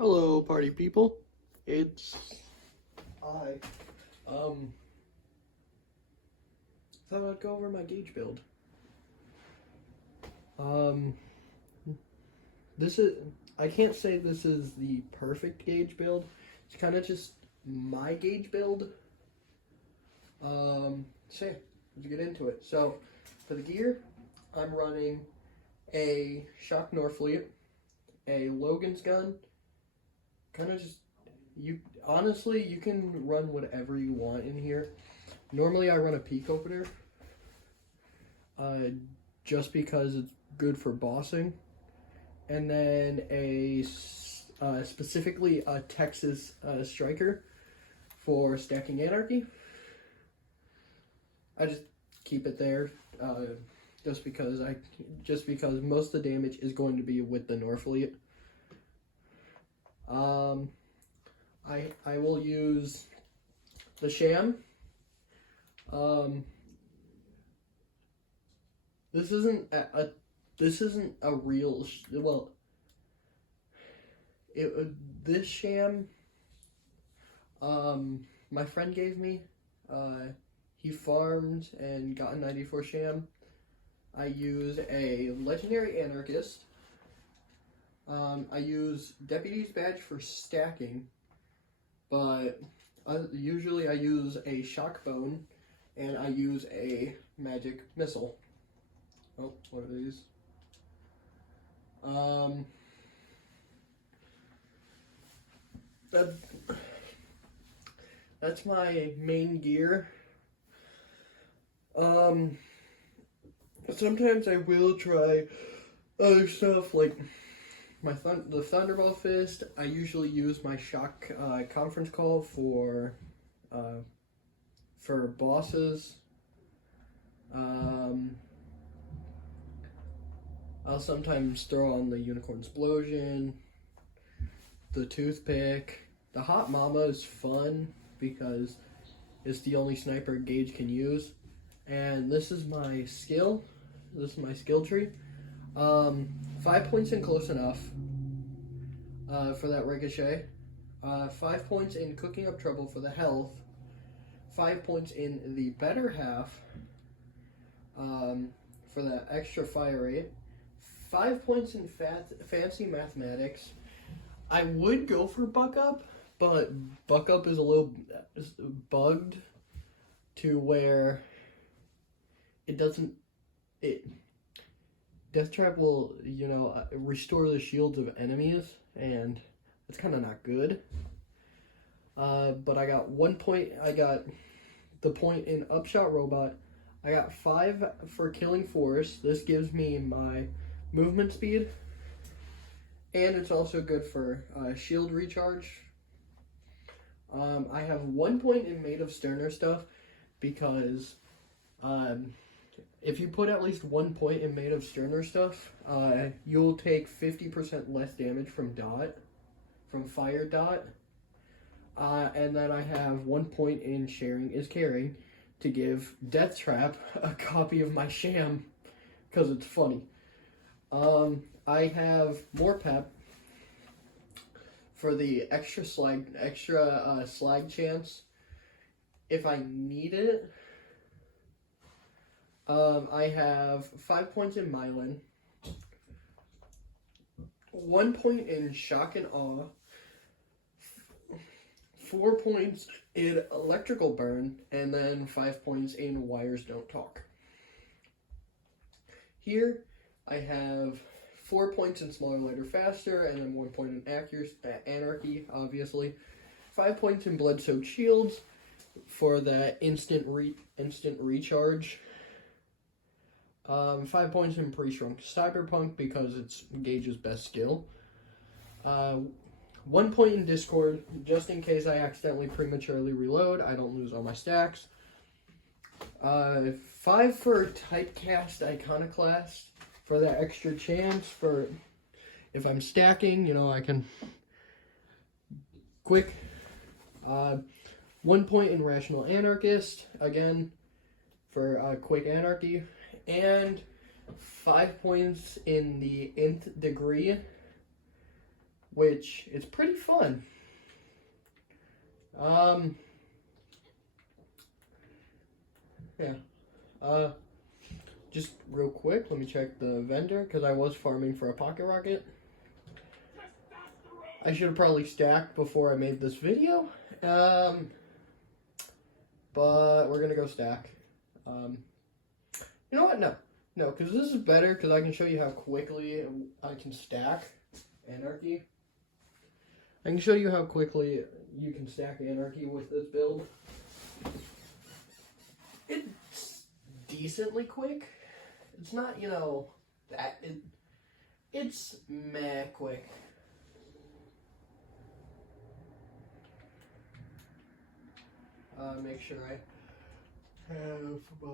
Hello, party people. It's I thought I'd go over my Gaige build. This is, I can't say this is the perfect Gaige build. It's kind of just my Gaige build. So yeah, let's get into it. So for the gear, I'm running a Shock Norfleet, a Logan's gun. Kind of just, honestly, you can run whatever you want in here. Normally I run a peak opener, just because it's good for bossing. And then specifically a Texas striker for stacking anarchy. I just keep it there, just because most of the damage is going to be with the Norfleet. I will use the Sham. This isn't a real this Sham my friend gave me. He farmed and got a 94 Sham. I use a legendary anarchist. I use Deputy's Badge for stacking, but usually I use a Shock Bone, and I use a Magic Missile. Oh, what are these? That's my main gear. Sometimes I will try other stuff like the Thunderbolt Fist. I usually use my Shock conference call for bosses. I'll sometimes throw on the Unicorn Explosion, the Toothpick. The Hot Mama is fun because it's the only sniper Gaige can use. And this is my skill. This is my skill tree. 5 points in close enough for that ricochet. 5 points in cooking up trouble for the health. 5 points in the better half for that extra fire rate. 5 points in fancy mathematics. I would go for Buck Up, but Buck Up is a little bugged to where Death Trap will, restore the shields of enemies, and it's kind of not good. But I got 1 point. I got the point in Upshot Robot. I got 5 for Killing Force. This gives me my movement speed, and it's also good for shield recharge. I have 1 point in Made of Sterner stuff because if you put at least 1 point in Made of Sterner stuff, you'll take 50% less damage from fire dot. And then I have 1 point in Sharing is Caring to give Death Trap a copy of my Sham because it's funny. I have more pep for the extra slag chance if I need it. I have 5 points in Myelin, 1 point in Shock and Awe, 4 points in Electrical Burn, and then 5 points in Wires Don't Talk. Here, I have 4 points in Smaller, Lighter, Faster, and then 1 point in Anarchy, obviously. 5 points in Blood-Soaked Shields for that instant recharge. 5 points in Pre-Shrunk Cyberpunk because it's Gaige's best skill. 1 point in Discord, just in case I accidentally prematurely reload, I don't lose all my stacks. 5 for Typecast Iconoclast for that extra chance for if I'm stacking, I can quick. 1 point in Rational Anarchist, again, for quick anarchy. And 5 points in the Nth Degree which is pretty fun. Yeah. Just real quick, let me check the vendor, because I was farming for a pocket rocket. I should have probably stacked before I made this video. But we're gonna go stack. You know what? No, because this is better, because I can show you how quickly I can stack Anarchy. I can show you how quickly you can stack Anarchy with this build. It's decently quick. It's not, you know, it's meh quick. Make sure I have my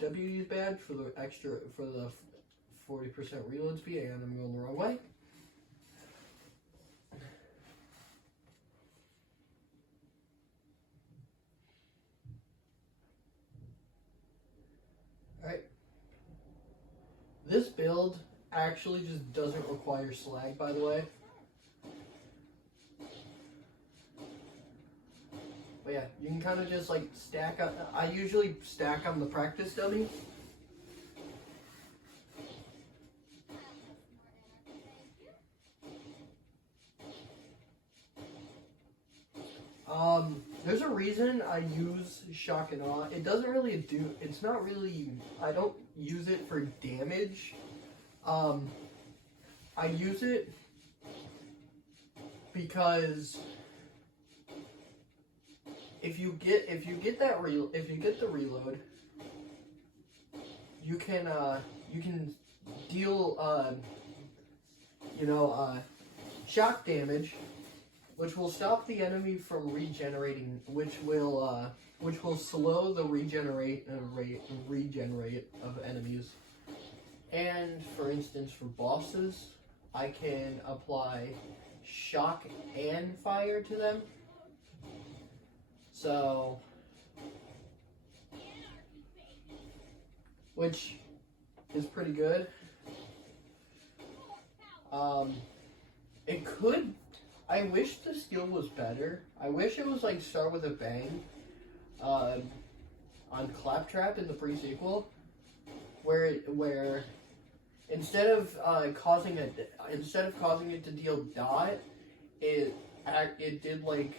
WD's badge for the 40% reload speed, and I'm going the wrong way. Alright. This build actually just doesn't require slag, by the way. But yeah, you can kind of just like stack up. I usually stack on the practice dummy. There's a reason I use shock and awe. It doesn't really do, it's not really, I don't use it for damage. I use it because if you get the reload, you can deal shock damage, which will stop the enemy from regenerating, which will slow the regenerate of enemies. And for instance, for bosses, I can apply shock and fire to them. So, which is pretty good. It could, I wish the skill was better. I wish it was like start with a bang on Claptrap in the pre-sequel, where instead of causing it to deal dot, it did like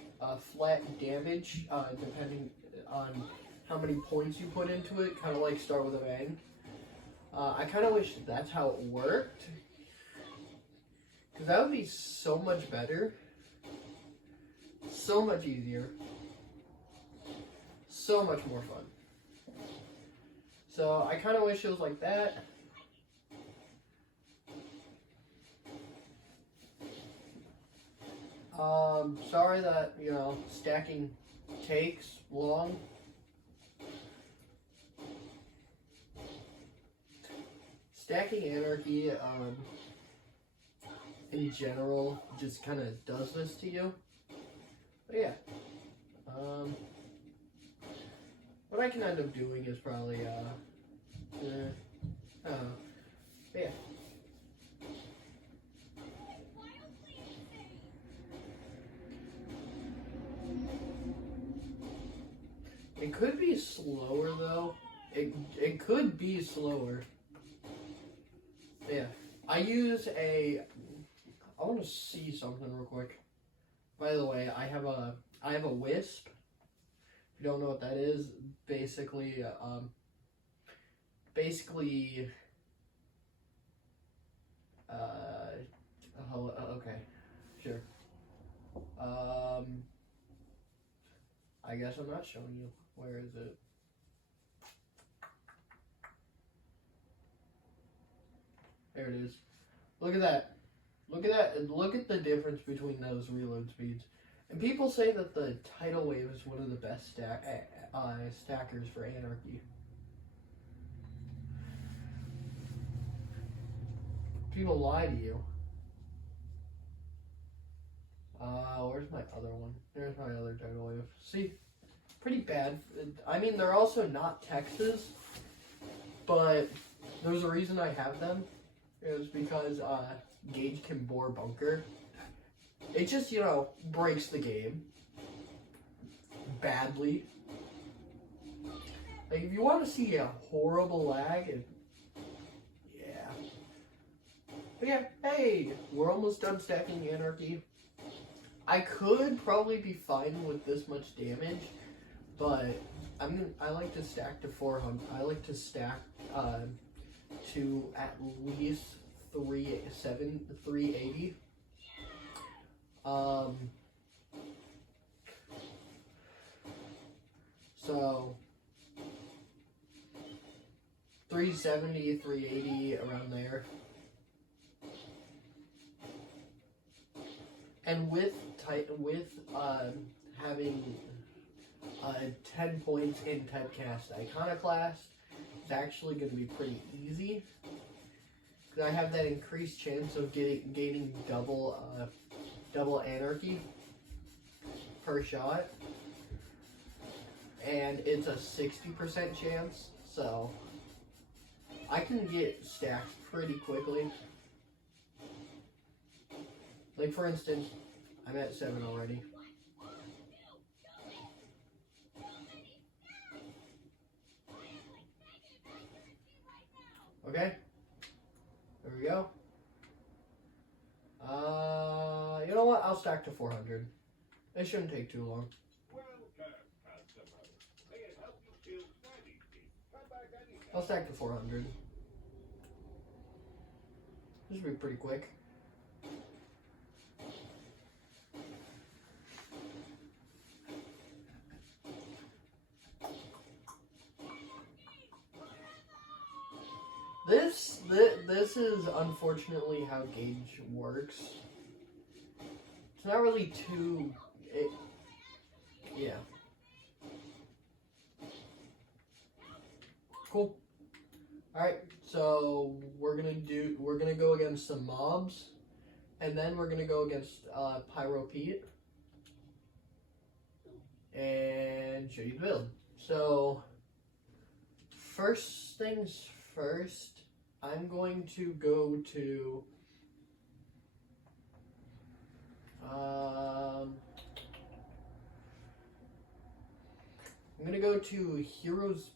flat damage depending on how many points you put into it, kind of like start with a bang. I kind of wish that's how it worked, because that would be so much better, so much easier, so much more fun. So I kind of wish it was like that. Sorry that, you know, stacking takes long. Stacking Anarchy, in general, just kind of does this to you. But yeah. What I can end up doing is probably, but yeah. It could be slower though. It could be slower. Yeah. I want to see something real quick. By the way, I have a wisp. If you don't know what that is, basically okay. Sure. I guess I'm not showing you. Where is it? There it is. Look at that. Look at that. And look at the difference between those reload speeds. And people say that the tidal wave is one of the best stackers for Anarchy. People lie to you. Where's my other one? There's my other tidal wave. See? Pretty bad. I mean, they're also not Texas, but there's a reason I have them. It was because Gaige can bore bunker. It just, breaks the game. Badly. Like, if you want to see a horrible lag, yeah. But yeah, hey, we're almost done stacking Anarchy. I could probably be fine with this much damage, but I like to stack to 400. I like to stack to at least 380. So 370, 380 around there. And with having 10 points in Typecast Iconoclast, it's actually going to be pretty easy. Because I have that increased chance of gaining double Anarchy per shot. And it's a 60% chance, so I can get stacked pretty quickly. Like, for instance, I'm at 7 already. Okay. There we go. You know what? I'll stack to 400. It shouldn't take too long. I'll stack to 400. This should be pretty quick. This is unfortunately how Gaige works. It's not really too... yeah. Cool. Alright, so we're gonna go against some mobs, and then we're gonna go against Pyro Pete, and show you the build. So, first things first, I'm going to go to I'm gonna go to Heroes,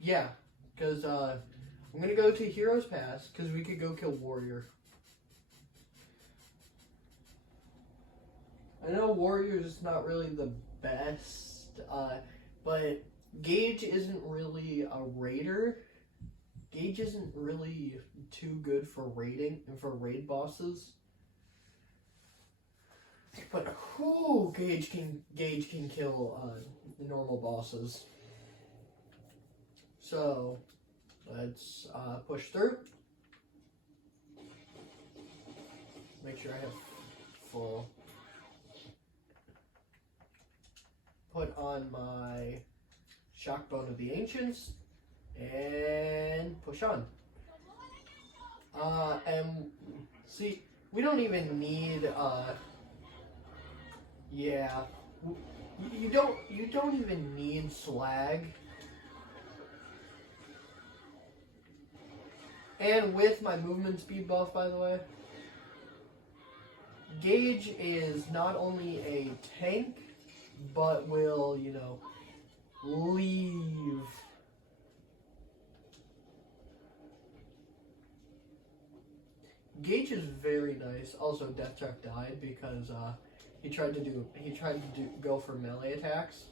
yeah, because I'm gonna go to Heroes Pass because we could go kill Warrior. I know Warrior is not really the best, but Gaige isn't really a raider. Gaige isn't really too good for raiding and for raid bosses. But Gaige can kill normal bosses. So let's push through. Make sure I have full. Put on my Shockbone of the Ancients and push on. And see, we don't even need yeah, you don't even need slag. And with my movement speed buff, by the way, Gaige is not only a tank, but will, leave. Gaige is very nice. Also, Death Trap died because he tried to go for melee attacks.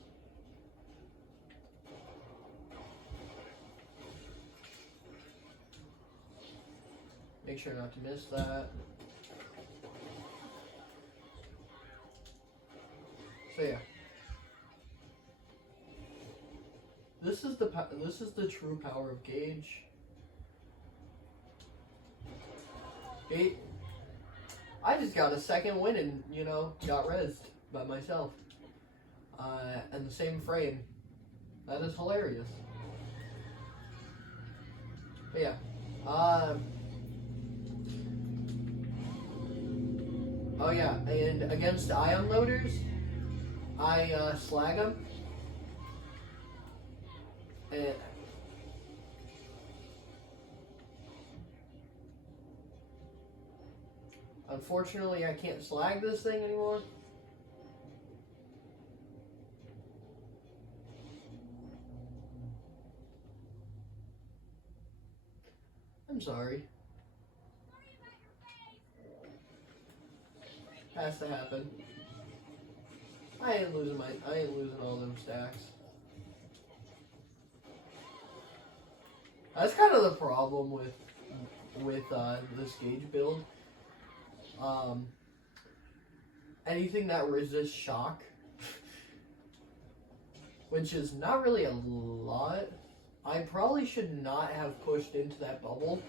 Make sure not to miss that. So yeah, this is the true power of Gaige. I just got a second win and, got rezzed by myself. And the same frame. That is hilarious. But yeah. Oh yeah, and against ion loaders, I slag them. And Unfortunately, I can't slag this thing anymore. I'm sorry. Has to happen. I ain't losing all them stacks. That's kind of the problem with this Gaige build. Anything that resists shock, which is not really a lot. I probably should not have pushed into that bubble.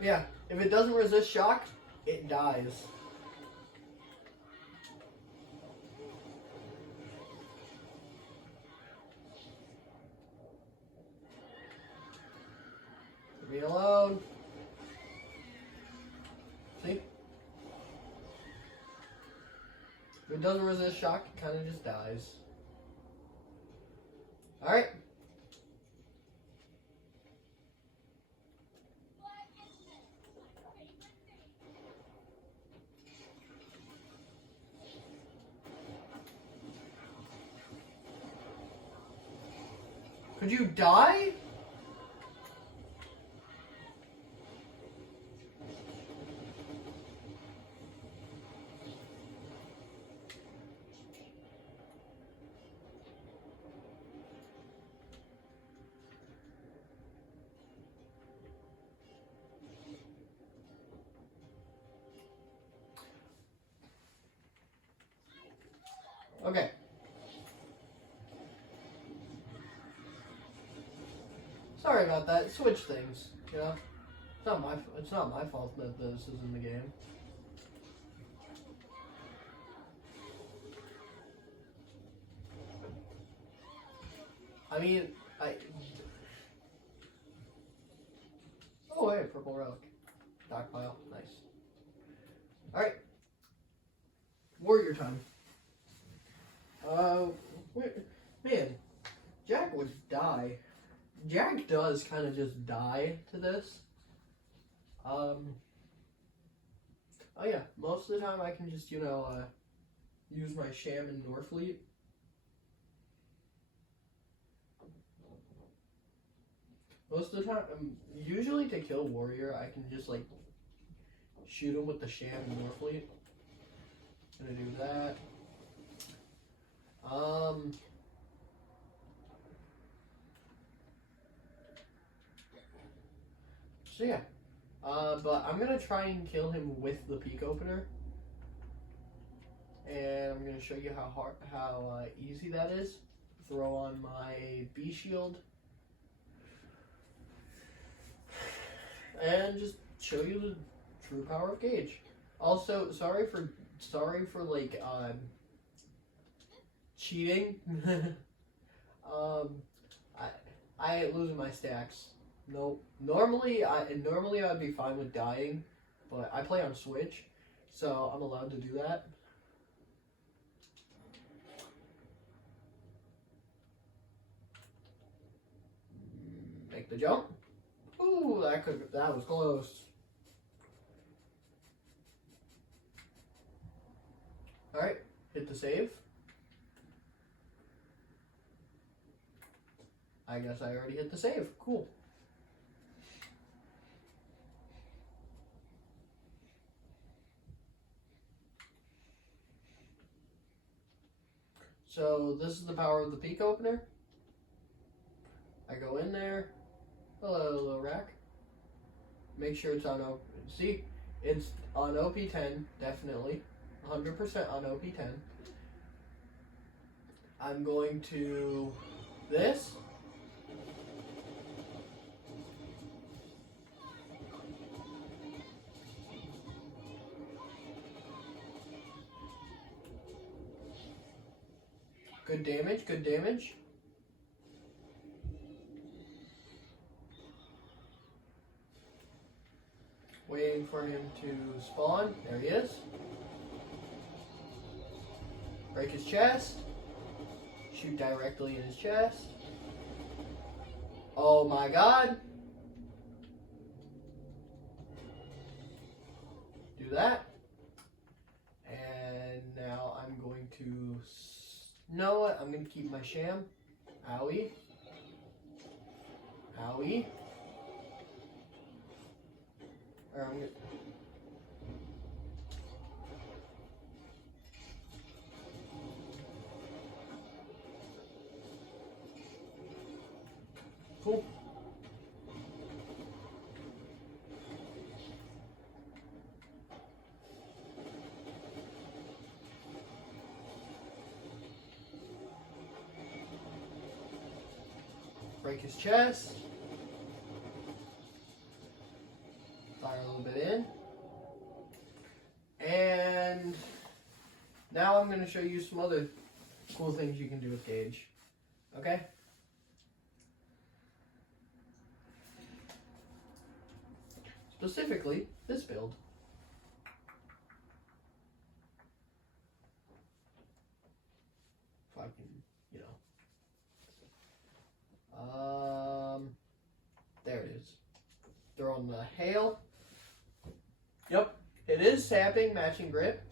Yeah, if it doesn't resist shock, it dies. Leave me alone. See? If it doesn't resist shock, it kind of just dies. Alright. Could you die? Okay. Sorry about that. Switch things, you know? It's not my fault that this is in the game. I mean, oh, hey, purple relic. Stockpile. Nice. Alright. Warrior time. Man, Jack would die. Jack does kind of just die to this. Oh yeah, most of the time I can just, use my Sham and Norfleet. Most of the time, usually to kill Warrior, I can just, shoot him with the Sham and Norfleet. Gonna do that. So yeah. But I'm gonna try and kill him with the peak opener. And I'm gonna show you how easy that is. Throw on my B shield. And just show you the true power of Gaige. Also, sorry for cheating. I ain't losing my stacks. Nope. Normally I'd be fine with dying, but I play on Switch, so I'm allowed to do that. Make the jump. Ooh, that was close. Alright, hit the save. I guess I already hit the save. Cool. So this is the power of the peak opener. I go in there. Hello, little rack. Make sure it's on OP. See, it's on OP10, definitely. 100% on OP10. I'm going to this. Good damage, good damage. Waiting for him to spawn. There he is. Break his chest. shoot directly in his chest. Oh my god. Do that. And now I'm going to... You know what? I'm going to keep my sham. Owie. Owie. Or I'm going to... Cool. Break his chest. Fire a little bit in. And now I'm going to show you some other cool things you can do with Gaige. Okay? Specifically, this build. If I can, you know. There it is. Throw on the hail. Yep, it is sapping, matching grip.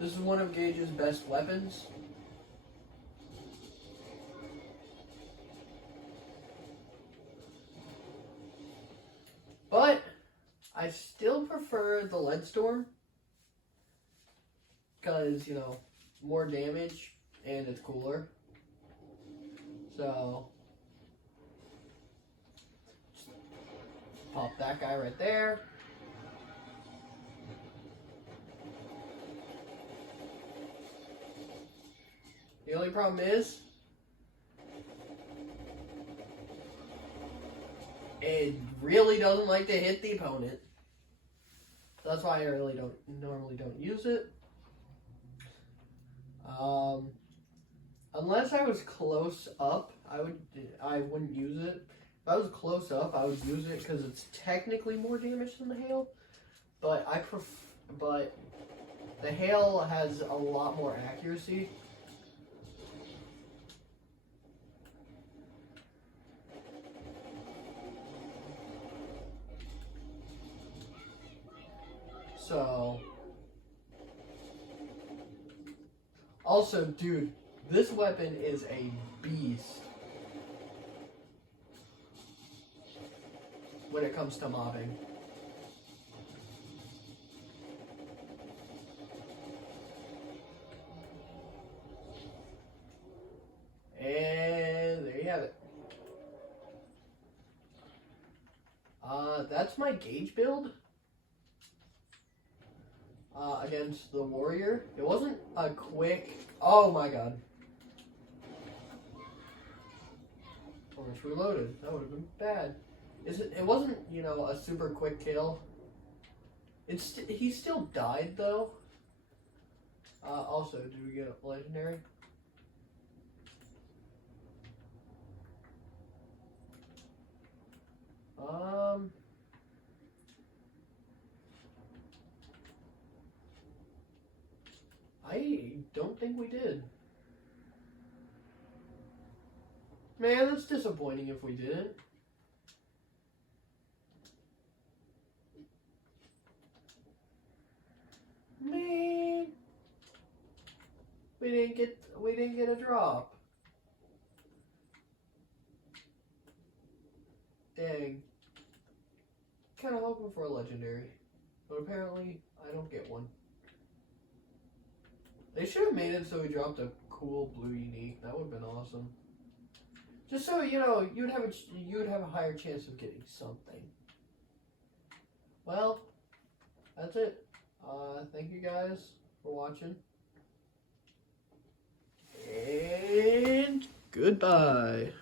This is one of Gaige's best weapons. But I still prefer the Lead Storm because, you know, more damage and it's cooler. So, just pop that guy right there. The only problem is, it really doesn't like to hit the opponent. That's why I really normally don't use it. Unless I was close up, I wouldn't use it. If I was close up, I would use it because it's technically more damage than the hail. But but the hail has a lot more accuracy. So, also, dude, this weapon is a beast when it comes to mobbing. And there you have it. That's my Gaige build. Against the warrior. It wasn't a quick... Oh my god. Almost reloaded. That would have been bad. It wasn't, you know, a super quick kill. He still died though. Also, did we get a legendary? I don't think we did. Man, that's disappointing if we didn't. Man, we didn't get a drop. Dang. Kind of hoping for a legendary, but apparently I don't get one. They should have made it so we dropped a cool blue unique. That would have been awesome. Just so you know, you'd have a higher chance of getting something. Well, that's it. Thank you guys for watching. And goodbye.